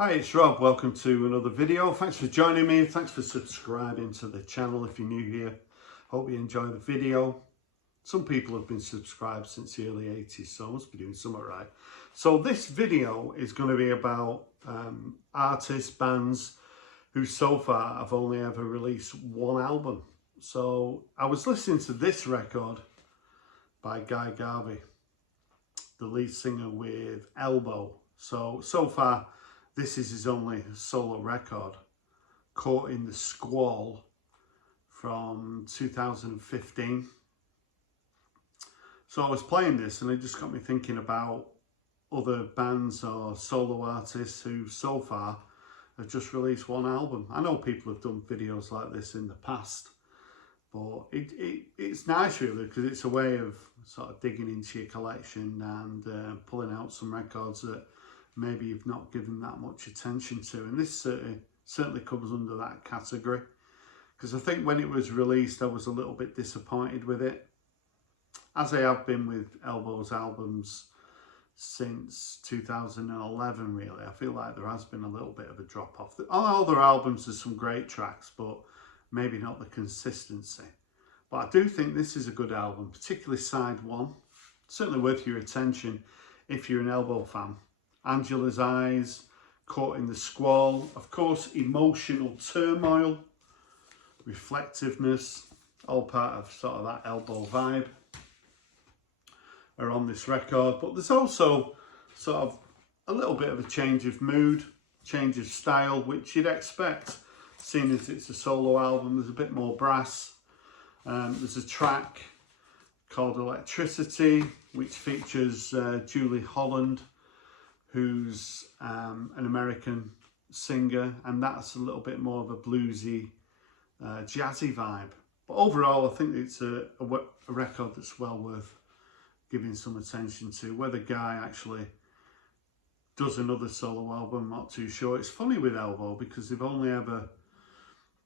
Hi, it's Rob. Welcome to another video. Thanks for joining me. Thanks for subscribing to the channel if you're new here. Hope you enjoy the video. Some people have been subscribed since the early 80s, so I must be doing something right. So this video is going to be about artists, bands who so far have only ever released one album. So I was listening to this record by Guy Garvey, the lead singer with Elbow. So far, this is his only solo record, Caught in the Squall, from 2015. So I was playing this and it just got me thinking about other bands or solo artists who so far have just released one album. I know people have done videos like this in the past, but it's nice really because it's a way of sort of digging into your collection and pulling out some records that maybe you've not given that much attention to, and this certainly comes under that category, because I think when it was released I was a little bit disappointed with it, as I have been with Elbow's albums since 2011 really. I feel like there has been a little bit of a drop off. On other albums there's some great tracks, but maybe not the consistency. But I do think this is a good album, particularly side one, certainly worth your attention if you're an Elbow fan. Angela's Eyes, Caught in the Squall, of course emotional turmoil, reflectiveness, all part of sort of that Elbow vibe are on this record. But there's also sort of a little bit of a change of mood, change of style, which you'd expect, seeing as it's a solo album. There's a bit more brass. There's a track called Electricity, which features Julie Holland, who's an American singer, and that's a little bit more of a bluesy, jazzy vibe. But overall, I think it's a record that's well worth giving some attention to. Whether Guy actually does another solo album, I'm not too sure. It's funny with Elbow because they've only ever,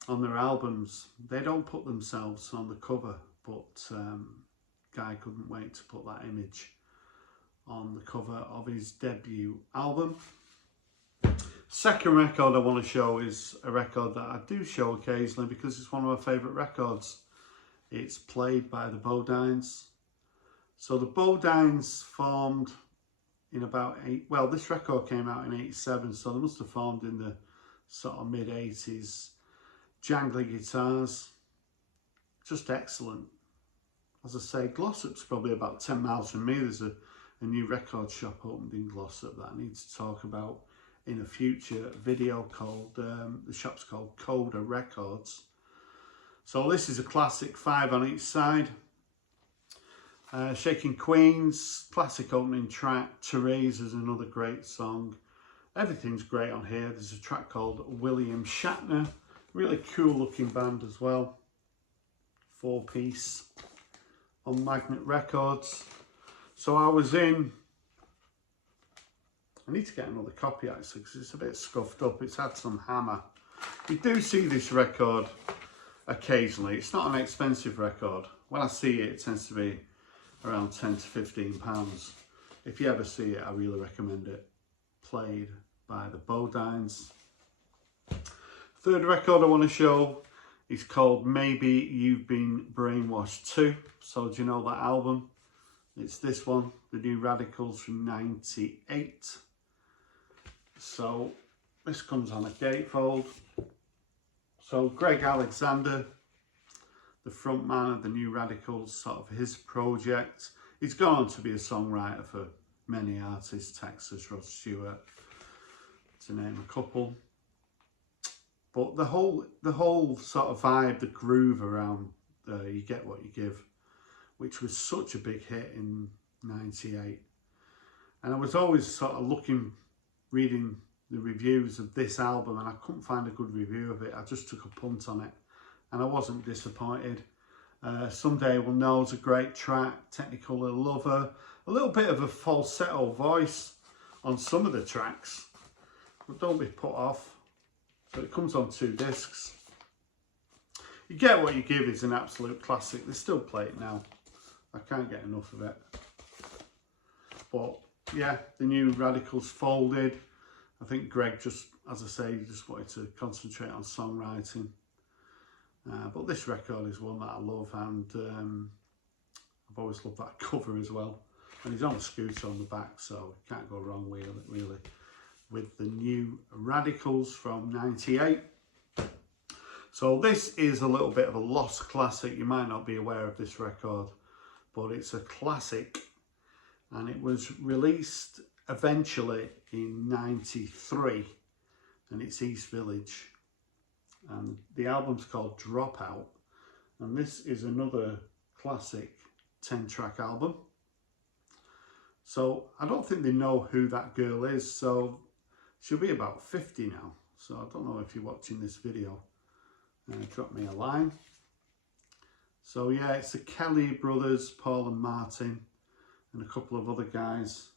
on their albums, they don't put themselves on the cover, but Guy couldn't wait to put that image on the cover of his debut album. Second record I want to show is a record that I do show occasionally because it's one of my favourite records. It's played by the Bodines. So the Bodines formed in about this record came out in 87, so they must have formed in the sort of mid 80s. Jangly guitars, just excellent. As I say, Glossop's probably about 10 miles from me. There's a new record shop opened in Glossop that I need to talk about in a future video called, the shop's called Coda Records. So this is a classic 5 on each side. Shaking Queens, classic opening track. Teresa's another great song. Everything's great on here. There's a track called William Shatner, really cool looking band as well. 4-piece on Magnet Records. So I was in, I need to get another copy actually because it's a bit scuffed up. It's had some hammer. You do see this record occasionally. It's not an expensive record. When I see it, it tends to be around 10 to 15 pounds. If you ever see it, I really recommend it. Played by the Bodines. Third record I want to show is called Maybe You've Been Brainwashed Too. So do you know that album? It's this one, the New Radicals from 98. So this comes on a gatefold. So Greg Alexander, the front man of the New Radicals, sort of his project. He's gone on to be a songwriter for many artists, Texas, Rod Stewart, to name a couple. But the whole sort of vibe, the groove around You Get What You Give, which was such a big hit in 98. And I was always sort of reading the reviews of this album, and I couldn't find a good review of it. I just took a punt on it, and I wasn't disappointed. Someday We'll Know is a great track. Technicolor Lover, a little bit of a falsetto voice on some of the tracks, but don't be put off. So it comes on 2 discs. You Get What You Give is an absolute classic. They still play it now. I can't get enough of it. But yeah, the New Radicals folded. I think Greg just, as I say, just wanted to concentrate on songwriting. But this record is one that I love, and I've always loved that cover as well. And he's on a scooter on the back, so can't go wrong with it really. With the New Radicals from '98. So this is a little bit of a lost classic. You might not be aware of this record, but it's a classic, and it was released eventually in '93, and it's East Village, and the album's called Dropout, and this is another classic 10-track album. So I don't think they know who that girl is, so she'll be about 50 now, so I don't know if you're watching this video. Drop me a line. So yeah, it's the Kelly brothers, Paul and Martin, and a couple of other guys.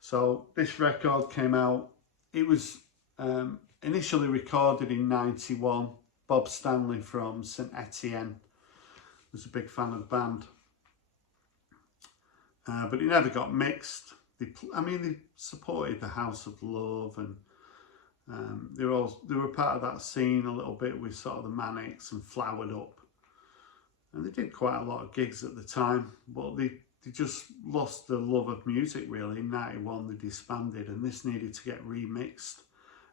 So this record came out, it was initially recorded in '91. Bob Stanley from St Etienne was a big fan of the band. But it never got mixed. They supported the House of Love, and they were part of that scene a little bit with sort of the Manics and Flowered Up. And they did quite a lot of gigs at the time, but they just lost the love of music really. In '91 they disbanded, and this needed to get remixed.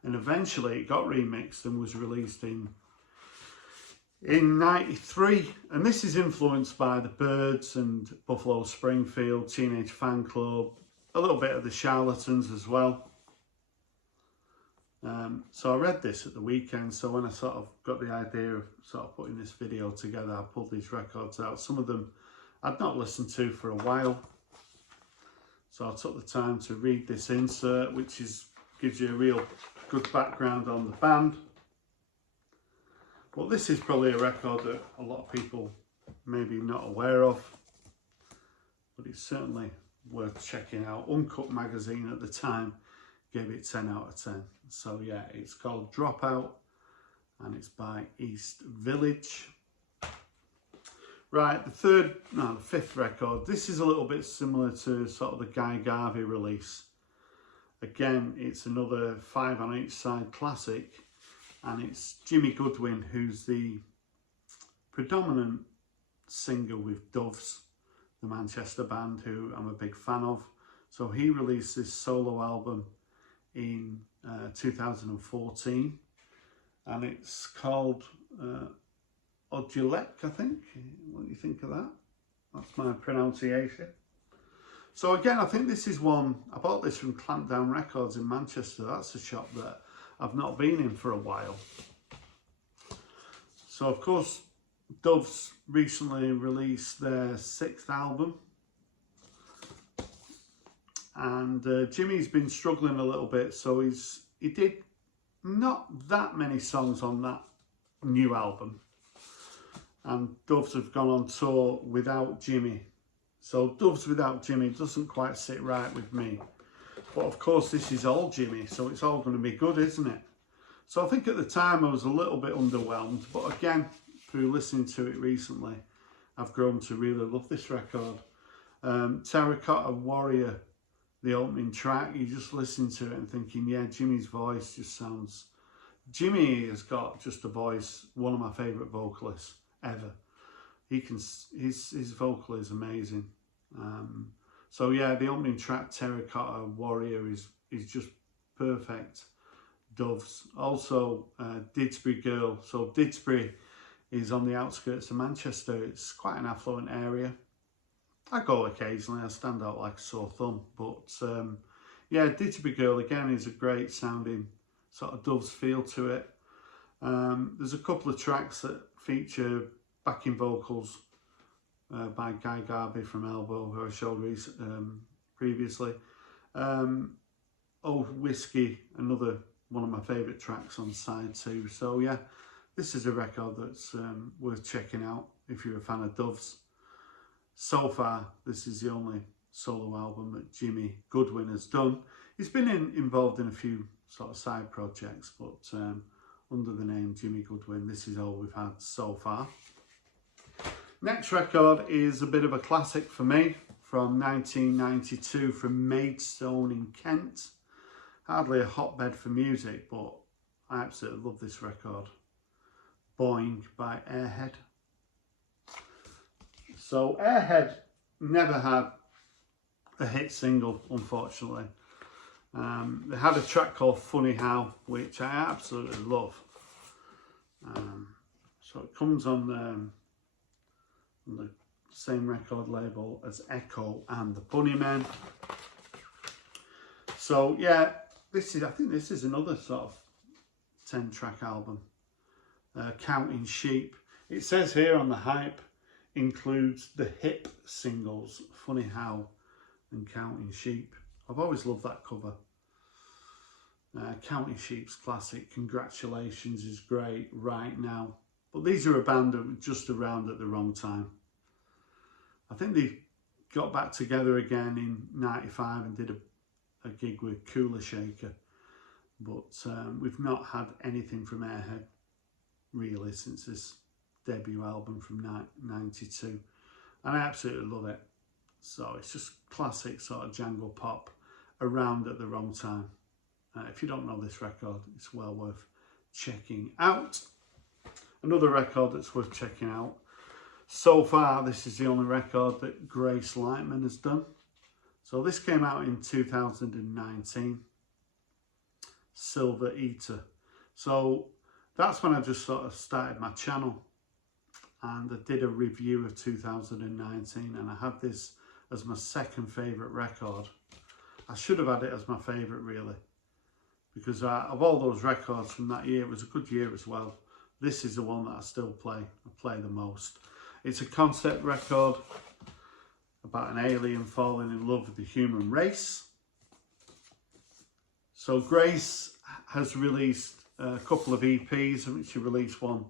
And eventually it got remixed and was released in '93. And this is influenced by the Byrds and Buffalo Springfield, Teenage Fan Club, a little bit of the Charlatans as well. So I read this at the weekend, so when I sort of got the idea of sort of putting this video together, I pulled these records out. Some of them I'd not listened to for a while, so I took the time to read this insert, which gives you a real good background on the band. Well, this is probably a record that a lot of people maybe not aware of, but it's certainly worth checking out. Uncut magazine at the time gave it 10 out of 10. So yeah, it's called Dropout, and it's by East Village. Right, the fifth record. This is a little bit similar to sort of the Guy Garvey release. Again, it's another 5 on each side classic, and it's Jimmy Goodwin, who's the predominant singer with Doves, the Manchester band, who I'm a big fan of. So he released this solo album in 2014, and it's called Odulek, I think. What do you think of that? That's my pronunciation. So again, I think this is one, I bought this from Clampdown Records in Manchester. That's a shop that I've not been in for a while. So of course, Doves recently released their 6th album, and Jimmy's been struggling a little bit, so he did not that many songs on that new album, and Doves have gone on tour without Jimmy. So Doves without Jimmy doesn't quite sit right with me. But of course this is all Jimmy, so it's all going to be good, isn't it? So I think at the time I was a little bit underwhelmed, but again, through listening to it recently, I've grown to really love this record. Terracotta Warrior, the opening track, you just listen to it and thinking, yeah, Jimmy's voice just sounds... Jimmy has got just a voice, one of my favourite vocalists ever. His vocal is amazing. So yeah, the opening track, Terracotta Warrior, is just perfect. Doves. Also, Didsbury Girl. So Didsbury is on the outskirts of Manchester. It's quite an affluent area. I go occasionally, I stand out like a sore thumb. But yeah, Didsbury Girl again is a great sounding sort of Doves feel to it. There's a couple of tracks that feature backing vocals by Guy Garvey from Elbow, who I showed previously. Oh Whiskey, another one of my favourite tracks on side 2. So yeah, this is a record that's worth checking out if you're a fan of Doves. So far, this is the only solo album that Jimmy Goodwin has done. He's been involved in a few sort of side projects, but under the name Jimmy Goodwin, this is all we've had so far. Next record is a bit of a classic for me, from 1992 from Maidstone in Kent. hardly a hotbed for music, but I absolutely love this record. Boing by Airhead. So Airhead never had a hit single, unfortunately. They had a track called Funny How, which I absolutely love. So it comes on the same record label as Echo and the Bunnymen. So yeah, I think this is another sort of 10-track album. Counting Sheep. It says here on the hype, includes the hip singles Funny How and Counting Sheep. I've always loved that cover. Counting Sheep's classic Congratulations is great, Right Now. But these are a band that were just around at the wrong time. I think they got back together again in '95 and did a gig with Cooler Shaker. But we've not had anything from Airhead really since this debut album from '92. And I absolutely love it. So it's just classic sort of jangle pop around at the wrong time. If you don't know this record, it's well worth checking out. Another record that's worth checking out. So far, this is the only record that Grace Lightman has done. So this came out in 2019. Silver Eater. So that's when I just sort of started my channel. And I did a review of 2019 and I had this as my second favourite record. I should have had it as my favourite really, because of all those records from that year, it was a good year as well. This is the one that I still play. I play the most. It's a concept record about an alien falling in love with the human race. So Grace has released a couple of EPs. I think she released one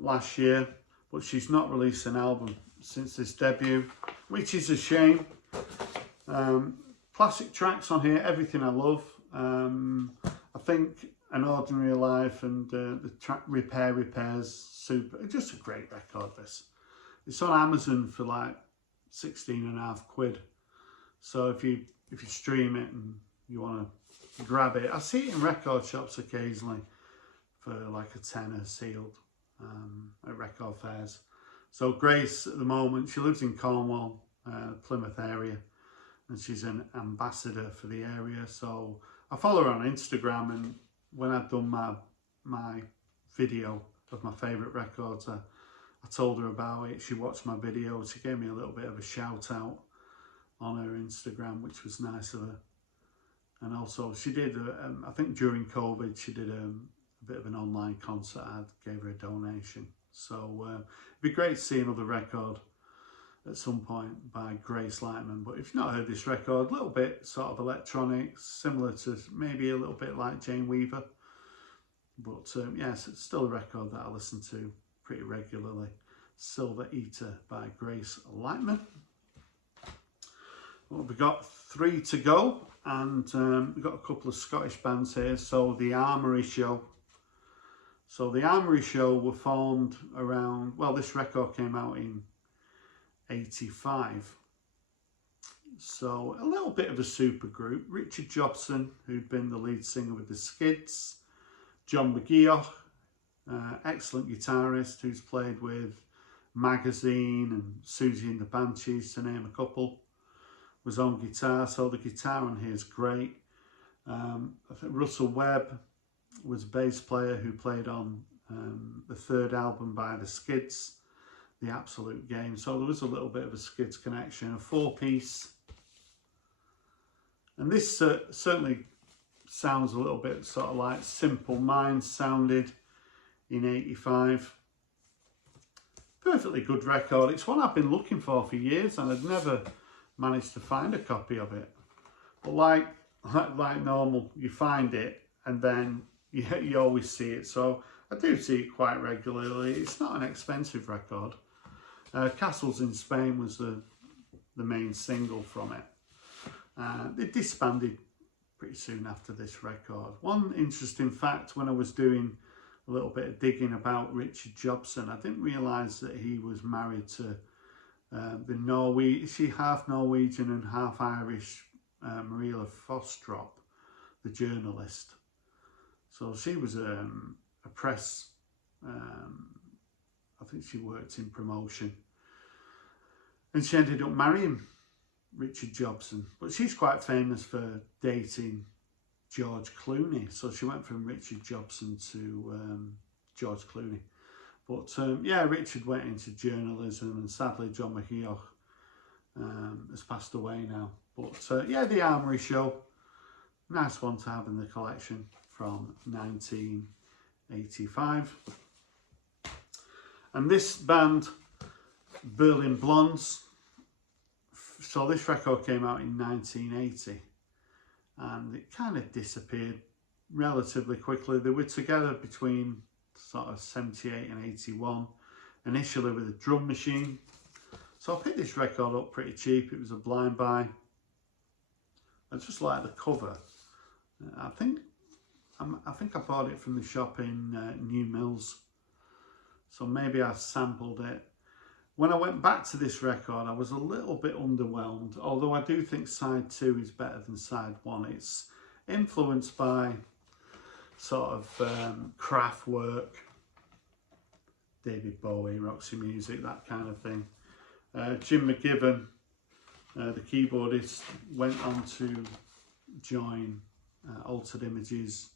last year, but she's not released an album since this debut, which is a shame. Classic tracks on here, everything I love. I think An Ordinary Life and the track Repairs, super. It's just a great record, this. It's on Amazon for like 16.5 quid. So if you stream it and you want to grab it, I see it in record shops occasionally for like a tenner sealed at record fairs. So Grace at the moment, she lives in Cornwall, Plymouth area, and she's an ambassador for the area. So I follow her on Instagram, and when I've done my video of my favourite records, I told her about it. She watched my video. She gave me a little bit of a shout out on her Instagram, which was nice of her. And also she did, I think during COVID, she did a bit of an online concert. I gave her a donation. So it'd be great to see another record at some point by Grace Lightman. But if you've not heard this record, a little bit sort of electronic, similar to maybe a little bit like Jane Weaver. But yes, it's still a record that I listen to pretty regularly. Silver Eater by Grace Lightman. Well, we've got 3 to go, and we've got a couple of Scottish bands here. So the Armory Show. So the Armory Show were formed around, well, this record came out in '85. So a little bit of a super group. Richard Jobson, who'd been the lead singer with the Skids. John McGeoch, excellent guitarist who's played with Magazine and Susie and the Banshees, to name a couple, was on guitar. So the guitar on here is great. I think Russell Webb was a bass player who played on the third album by the Skids, The Absolute Game. So there was a little bit of a Skids connection, a 4-piece. And this certainly sounds a little bit sort of like Simple Minds sounded in '85. Perfectly good record. It's one I've been looking for years and I'd never managed to find a copy of it. But like normal, you find it and then you always see it. So I do see it quite regularly. It's not an expensive record. Castles in Spain was the main single from it. They disbanded pretty soon after this record. One interesting fact, when I was doing a little bit of digging about Richard Jobson, I didn't realise that he was married to is she half Norwegian and half Irish, Mariela Fostrop. the journalist. So she was a press, I think she worked in promotion. And she ended up marrying Richard Jobson. But she's quite famous for dating George Clooney. So she went from Richard Jobson to George Clooney. But yeah, Richard went into journalism, and sadly John McKeoch has passed away now. But yeah, the Armory Show, nice one to have in the collection from 1985. And this band, Berlin Blondes, so this record came out in 1980 and it kind of disappeared relatively quickly. They were together between sort of 78 and 81, initially with a drum machine. So I picked this record up pretty cheap. It was a blind buy. I just like the cover. I think I bought it from the shop in New Mills. So maybe I sampled it. When I went back to this record, I was a little bit underwhelmed, although I do think side 2 is better than side 1. It's influenced by sort of craft work, David Bowie, Roxy Music, that kind of thing. Jim McGivern, the keyboardist, went on to join Altered Images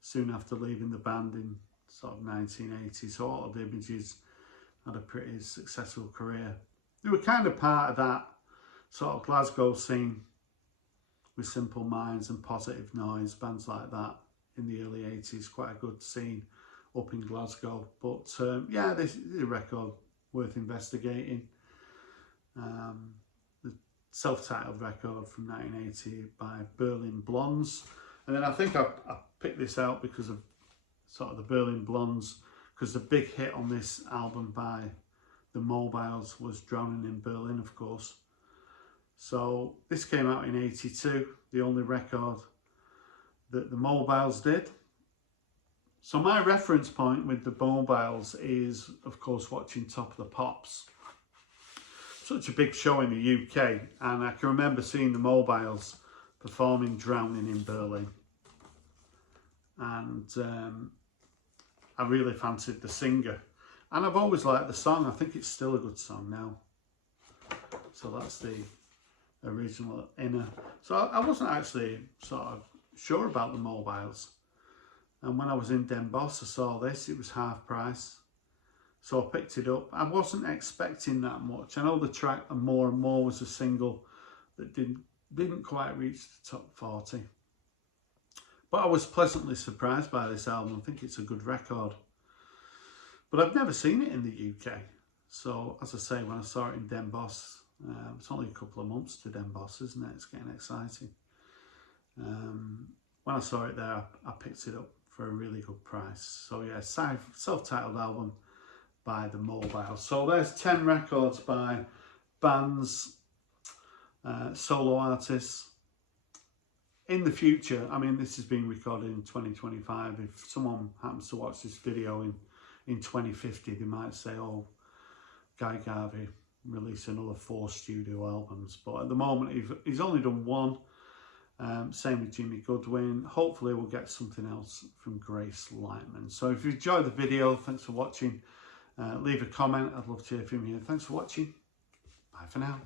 soon after leaving the band in sort of 1980. So Altered Images had a pretty successful career. They were kind of part of that sort of Glasgow scene with Simple Minds and Positive Noise, bands like that in the early 80s. Quite a good scene up in Glasgow. But yeah, this is a record worth investigating. The self-titled record from 1980 by Berlin Blondes. And then I think I picked this out because of sort of the Berlin Blondes, because the big hit on this album by the Mobiles was Drowning in Berlin, of course. So this came out in 82, the only record that the Mobiles did. So my reference point with the Mobiles is, of course, watching Top of the Pops. Such a big show in the UK, and I can remember seeing the Mobiles performing Drowning in Berlin. And I really fancied the singer. And I've always liked the song. I think it's still a good song now. So that's the original Inner. So I wasn't actually sort of sure about the Mobiles. And when I was in Den Bosch, I saw this. It was half price. So I picked it up. I wasn't expecting that much. I know the track And More was a single that didn't quite reach the top 40. But I was pleasantly surprised by this album. I think it's a good record. But I've never seen it in the UK. So, as I say, when I saw it in Den Bosch, it's only a couple of months to Den Bosch, isn't it? It's getting exciting. When I saw it there, I picked it up for a really good price. So, yeah, self-titled album by the Mobile. So, there's 10 records by bands, solo artists. In the future, I mean, this is being recorded in 2025. If someone happens to watch this video in 2050, they might say, oh, Guy Garvey released another 4 studio albums. But at the moment, he's only done 1. Same with Jimmy Goodwin. Hopefully, we'll get something else from Grace Lightman. So if you enjoyed the video, thanks for watching. Leave a comment. I'd love to hear from you. Thanks for watching. Bye for now.